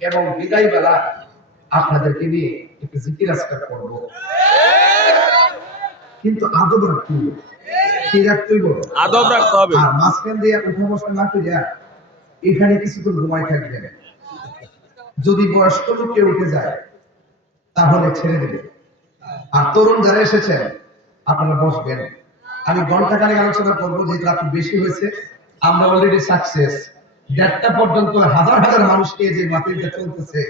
এবং বিদায় বেলা আপনাদেরকে নিয়ে একটু জিকির আজকার করব। কিন্তু আদব রাখতে হইব। কি রাখতে? আদব রাখতে হবে। আর মাঝখান দিয়ে উঠা বসা না করিয়া এখানে কিছুক্ষণ ঘুমাই থাকবেন। যদি বয়স্ক লোক কেউ উঠে যায় তাহলে ছেড়ে দেবে। আর তরুণ যারা এসেছেন আপনারা বসবেন। আমি ঘণ্টা খানেক আলোচনা করব যেহেতু আপনি বেশি হয়েছে আমরা অলরেডি সাকসেস দেড়টা পর্যন্ত হাজার হাজার মানুষ নিয়ে যে মাটিটা চলতেছে,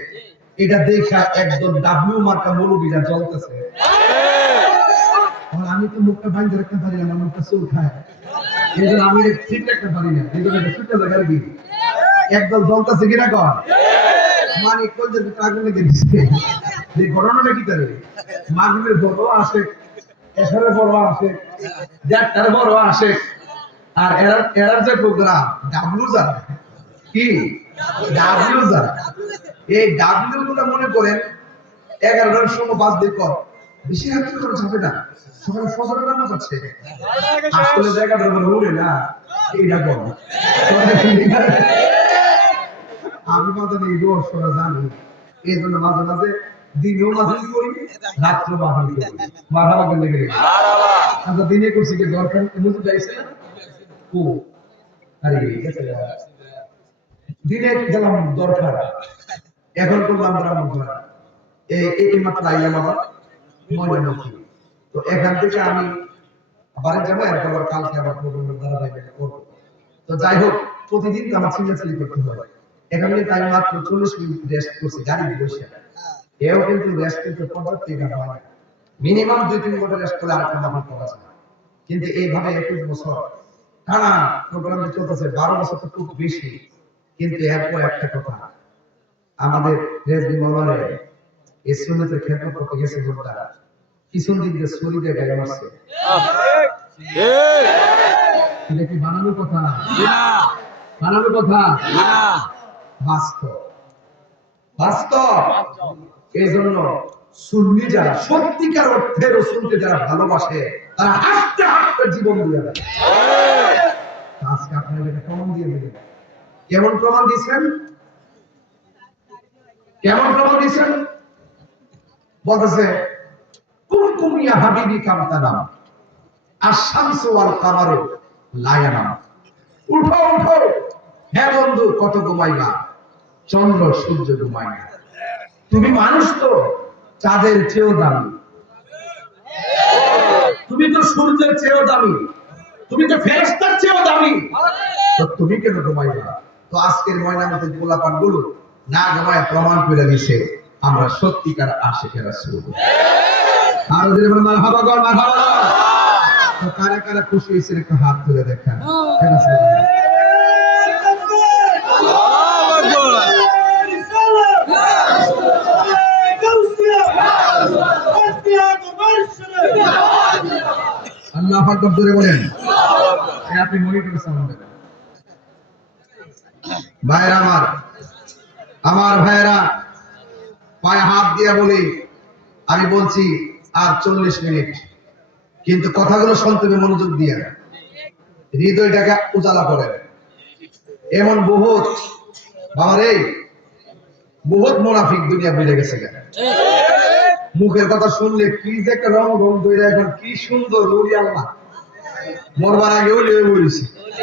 এটা দেখা একদম ডাব্লিউ মার্কা মৌলবীরা চলতেছে আমি তো মুখটা বাইন্ধে রাখতে পারি না, আমার মুখটা চুল এই জন্য আমি ঠিক রাখতে পারি না। এই জন্য কি জ্বলতেছে কিনা কর মানে আগুন লেগে দিচ্ছে যে বড় আসে বড় আসে জ্যাকটার বড় আসে। আর এরার এরার যে প্রোগ্রাম ডাব্লু যারা কি? ডাব্লু যারা এই ডাব্লু গুলো মনে করেন এগারোটার সময় বাস দিয়ে কর। বেশি রাত্রি করা না। সকালে আসলে জায়গাটার উপর উড়ে না। এইটা কর। আমি মাঝে রোজ সরা জানি। এই জন্য মাঝে মাঝে দিনেও মাঝে করি করি। লেগে। আচ্ছা দিনে করছি কি? দরকার তো যাইছে না? ও। আরে গেছে। দিনে গেলাম দরকার। এখন করলাম ব্রাহ্মণ এই এই মাত্র আইলাম আবার তো এখান থেকে আমি যাব আবার কালকে আবার করব। তো যাই হোক, প্রতিদিন আমার করতে এখানে আমি মাত্র চল্লিশ মিনিট রেস্ট গাড়ি বসে এও কিন্তু রেস্ট কিন্তু পর্যাপ্ত এটা হয় মিনিমাম দুই, তিন ঘণ্টা রেস্ট আরেকটা মাফা করা যায় কিন্তু এইভাবে একুশ বছর টানা প্রোগ্রাম চলতেছে, বারো বছর তো খুব বেশি। কিন্তু এরপর একটা কথা আমাদের রেজবি মৌলারে এই সুন্নতের ক্ষেত্র করতে গেছে পিছন দিক দিয়ে ছুরি দিয়ে গায়ে মারছে এটা কি বানানো কথা বানানো কথা? বাস্তব। বাস্তব। এই জন্য সুন্নি সত্যিকার অর্থে রসুলকে যারা ভালোবাসে, তারা হাসতে হাসতে জীবন দিয়ে দেয়। আজকে প্রমাণ দিয়ে দিলেন কেমন প্রমাণ দিয়েছেন কেমন প্রমাণ দিয়েছেন বলতেছে কুমকুম ইয়া হাবিবি কামতানাম আশামসু ওয়াল কামারু লায়ানাম। উঠো উঠো। হ্যাঁ বন্ধু, কত ঘুমাইবা? চন্দ্র, সূর্য ঘুমাই তুমি মানুষ তো, চাঁদের চেয়েও দামি। তুমি তো সূর্যের চেয়েও দামি। তুমি তো ফেরেস্তার চেয়েও দামি। তো তুমি কেন ঘুমাইবা? তো আজকের ময়নামতি গোলাপানগুলো না ঘুমায় প্রমাণ করে দিছে, আমরা সত্যিকার আশেখের রাসূল। আর যদি বলেন, মারহাবা। তো কারা কারা খুশি একটু হাত তুলে আল্লাহ আকবর, জোরে বলেন। আপনি মনিটর সাউন্ড দেবেন। ভাইরা আমার আমার ভাইরা পায়ে হাত দিয়ে বলি, আমি বলছি আর চল্লিশ মিনিট। কিন্তু কথাগুলো শুনতে মনোযোগ দিয়ে। হৃদয়টাকে উজালা করে। এমন বহুত, বাবারে, বহুত মোনাফিক দুনিয়া বেড়ে গেছে মুখের কথা শুনলে কি যে একটা রং রং তৈরি এখন কি সুন্দর রুড়ি আল্লাহ। মরবার আগে ওই বলেছি